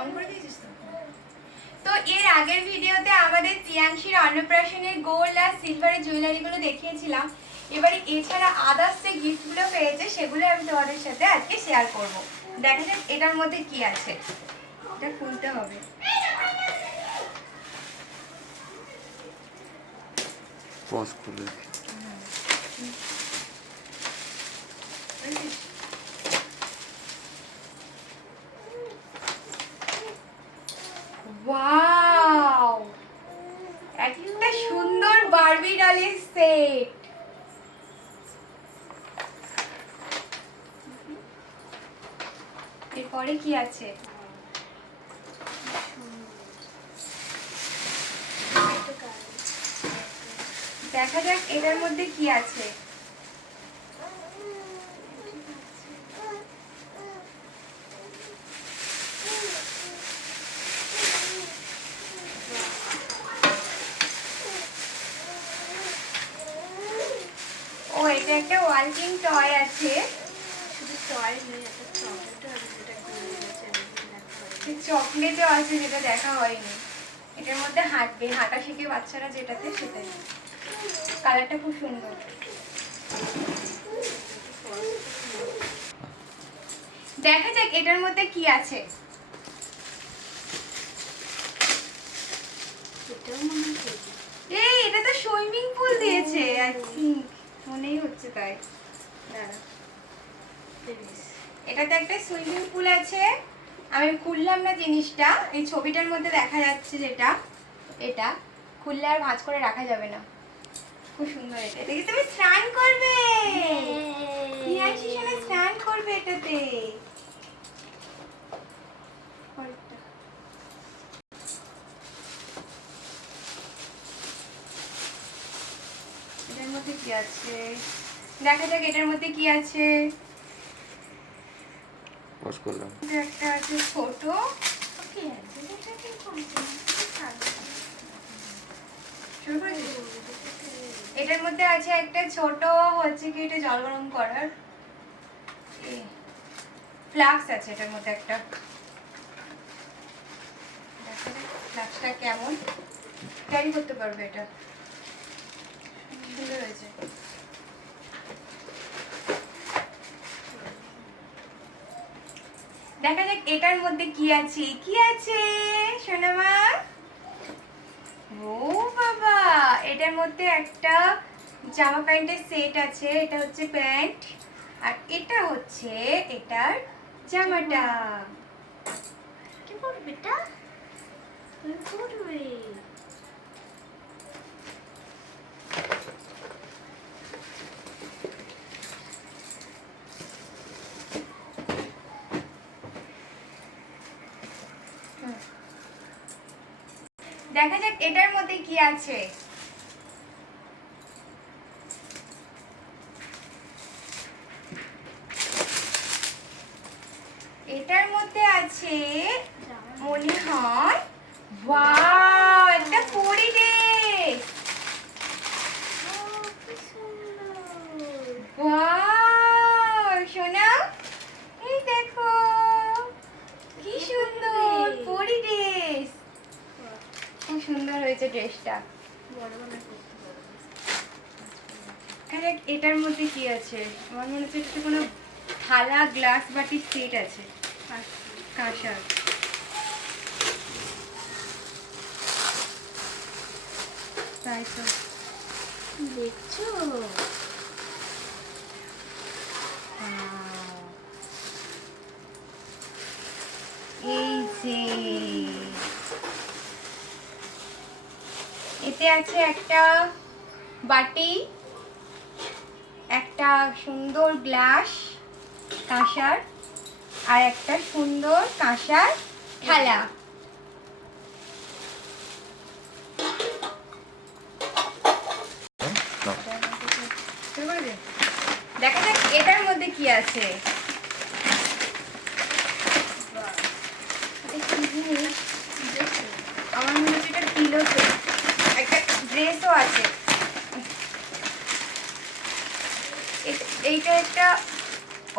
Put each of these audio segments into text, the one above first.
On করে দিয়েছিস তো? তো এর আগের ভিডিওতে আমাদের প্রিয়াংশীর অন্নপ্রাশনের গোল্ড আর সিলভারের জুয়েলারিগুলো দেখিয়েছিলাম। এবারে এছাড়া আদার্স যে গিফটগুলো পেয়েছে সেগুলো আমি তোমাদের সাথে আজকে শেয়ার করব। দেখা যাক এটার মধ্যে কি আছে। এটা খুলতে হবে। পজ করে ওয়াও একটা সুন্দর বারবি সেট এরপরে কি আছে? দেখা যাক এটার মধ্যে কি আছে ও এটা টয় আছে। শুধু টয় নেই একটা চকলেটও আছে যেটা ঘুরে গেছে চকলেটও আছে যেটা দেখা হয়নি। এটার মধ্যে হাঁটবে হাঁটা শিখে বাচ্চারা যেটাতে সেটাই। কালারটা খুব সুন্দর। দেখা যাক এটার মধ্যে কি আছে। এই এটা তো সুইমিং পুল দিয়েছে আই থিঙ্ক মনেই হচ্ছে তাই। দাঁড়া। এটাতে একটা সুইমিং পুল আছে। আমি খুললাম না জিনিসটা। এই ছবিটার মধ্যে দেখা যাচ্ছে যেটা এটা। খুললে আর ভাঁজ করে রাখা যাবে না। খুব সুন্দর এটা। দেখি তুমি স্নান করবে পিয়াসি সোনা স্নান করবে এটাতে পরেরটা। এটার মধ্যে কি আছে। দেখা যাক এটার মধ্যে কি আছে। পজ করলাম। একটা আছে এটা কি দিই? এটার মধ্যে আছে একটা ছোট হচ্ছে কি এটা জল গরম করার ফ্লাক্স আছে এটার মধ্যে একটা। ফ্লাক্সটা কেমন। ক্যারি করতে পারবে এটা। সুন্দর হয়েছে। দেখা যাক এটার মধ্যে কি আছে। কি আছে, সোনামা? ও বাবা, এটার মধ্যে একটা জামা প্যান্টের সেট আছে, এটা হচ্ছে প্যান্ট, আর এটা হচ্ছে এটার জামাটা। কি করবে এটা? তুমি দেখা যাক এটার মধ্যে কি আছে। এটার মধ্যে আছে মনে হয় একটা পরি ড্রেস ওয়াও সোনা এই দেখো কি সুন্দর পরি ড্রেস খুব সুন্দর হয়েছে ড্রেসটা আরে এটার মধ্যে কি আছে? আমার মনে হচ্ছে এটাতে কোনো থালা গ্লাস বাটির সেট আছে। কাঁসা। তাই তো। দেখছ এই যে এতে আছে একটা বাটি, একটা সুন্দর গ্লাস, কাঁসার, আর একটা সুন্দর কাঁসার থালা। দেখা যাক এটার মধ্যে কি আছে? আমার মনে হচ্ছে এটা পিলো ড্রেসও আছে। এইটা একটা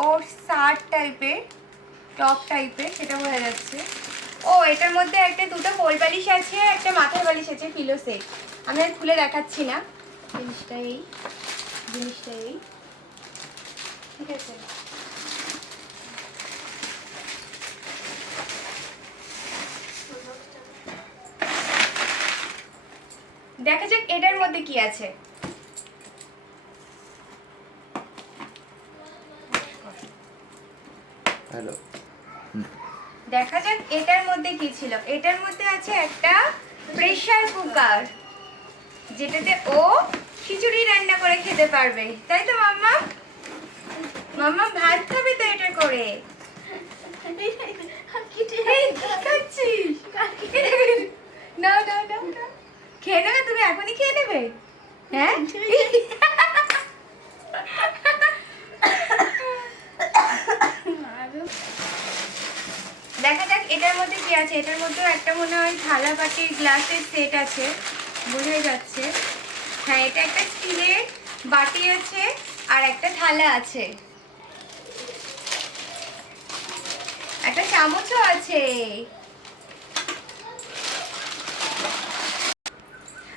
ওর শার্ট টাইপের, টপ টাইপের, সেটা বোঝা যাচ্ছে। ও, এটার মধ্যে একটা দুটো কোল বালিশ আছে একটা মাথার বালিশ আছে পিলো সেট আমি আর খুলে দেখাচ্ছি না। জিনিসটা এই জিনিসটা এই। ঠিক আছে। দেখা যাক এটার মধ্যে কি আছে। হ্যালো দেখা যাক এটার মধ্যে কি ছিল। এটার মধ্যে আছে একটা প্রেসার কুকার যেটাতে ও খিচুড়ি রান্না করে খেতে পারবে। তাই তো মাম্মা? মাম্মা ভাত খাবে তো এটা করে। খাচ্ছিস? না না না না। খেয়ে নেবে? তুমি এখনই খেয়ে নেবে? হ্যাঁ? দেখা যাক, এটার মধ্যে কি আছে? এটার মধ্যেও একটা মনে হয় থালা বাটির গ্লাসের সেট আছে, বোঝাই যাচ্ছে। হ্যাঁ এটা একটা স্টিলের বাটি আছে আর একটা থালা আছে। একটা চামচও আছে।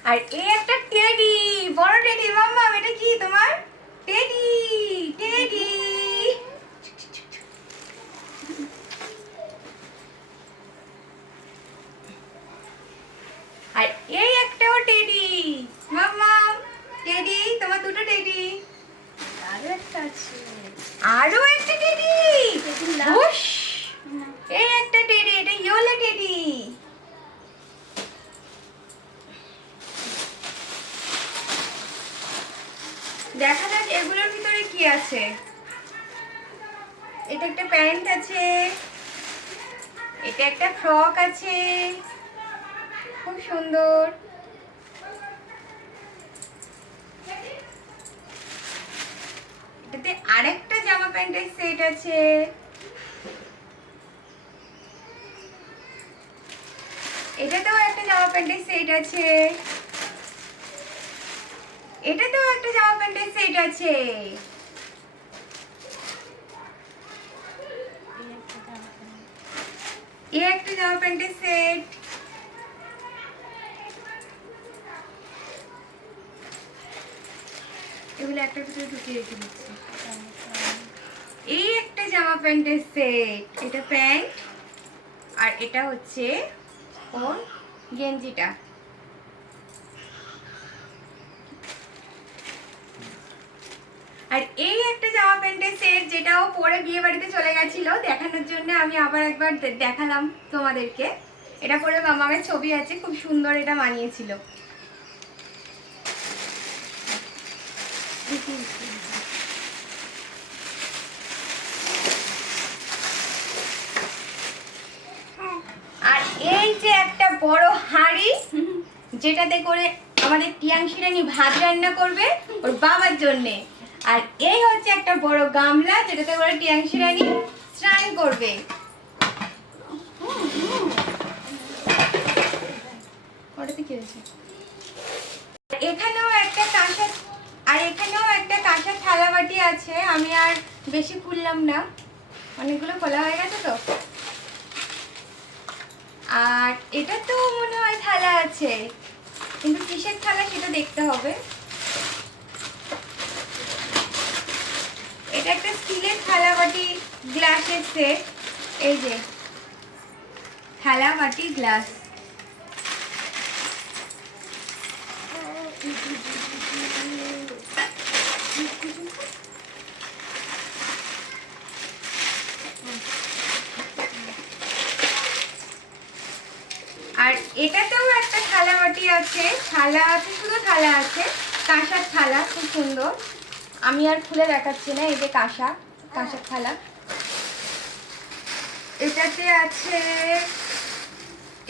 আর এই একটা টেডি বড় টেডি মাম্মা এটা কি তোমার? টেডি টেডি আর এই একটাও টেডি মাম্মা টেডি তোমার দুটো টেডি আরও একটা আছে। আরও একটা টেডি টেডি লাভ। হুশ! এই একটা টেডি এটা ইয়োলা টেডি দেখা যাক এগুলোর ভিতরে কি আছে? এটা একটা প্যান্ট আছে। এটা একটা ফ্রক আছে। খুব সুন্দর। এটাতে আরেকটা জামা প্যান্টের সেট আছে। এটাতেও একটা জামা প্যান্টের সেট আছে। এটাতেও একটা জামা প্যান্টের সেট আছে এই একটা এ একটা জামা প্যান্টের সেট। এগুলো একটা ভিতরে ঢুকিয়ে রেখে দিচ্ছি। এই একটা জামা প্যান্টের সেট। এটা প্যান্ট আর এটা হচ্ছে ওর গেঞ্জিটা আর এই একটা জামা প্যান্টের সেট যেটাও পরে বিয়ে বাড়িতে চলে গেছিল, দেখানোর জন্য আমি আবার একবার দেখালাম তোমাদেরকে। এটা পরে মামামের ছবি আছে, খুব সুন্দর এটা মানিয়েছিল। আর এই যে একটা বড় যেটাতে করে আমাদের টিয়াংশি রানী ভাত রান্না করবে ওর বাবার জন্যে। আর এই হচ্ছে একটা বড় গামলা, যেটাতে করে টিয়াংশি রানী স্নান করবে। ওটাতে কি এখানেও একটা কাঁসা, আর এখানেও একটা কাঁসার থালা বাটি আছে, আমি আর বেশি খুললাম না। অনেকগুলো খোলা হয়ে গেছে তো। আর এটা তো মনে হয় থালা আছে, কিন্তু কিসের থালা সেটা দেখতে হবে এটা একটা স্টিলের থালা বাটি গ্লাসের সেট এই যে থালা বাটি গ্লাস। আর এটাতেও একটা থালা বাটি আছে। থালা আছে, শুধু থালা আছে। কাঁসার থালা, খুব সুন্দর। আমি আর খুলে দেখাচ্ছি না এই যে কাঁসা কাঁসার থালা। এটাতে আছে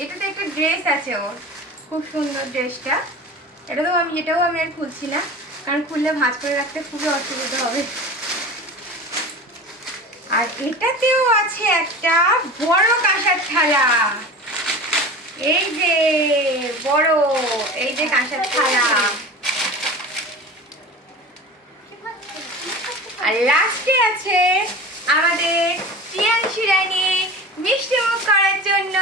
এটাতে একটা ড্রেস আছে ওর। খুব সুন্দর ড্রেসটা এটা তো আমি এটাও আমি আর খুলছি না কারণ খুললে ভাঁজ করে রাখতে খুবই অসুবিধা হবে। আর এটাতেও আছে একটা বড় কাঁসার থালা। এই যে বড় এই যে কাঁসার থালা। আর লাস্টে আছে আমাদের টিয়ান শিরানি মিষ্টি মুখ করার জন্য।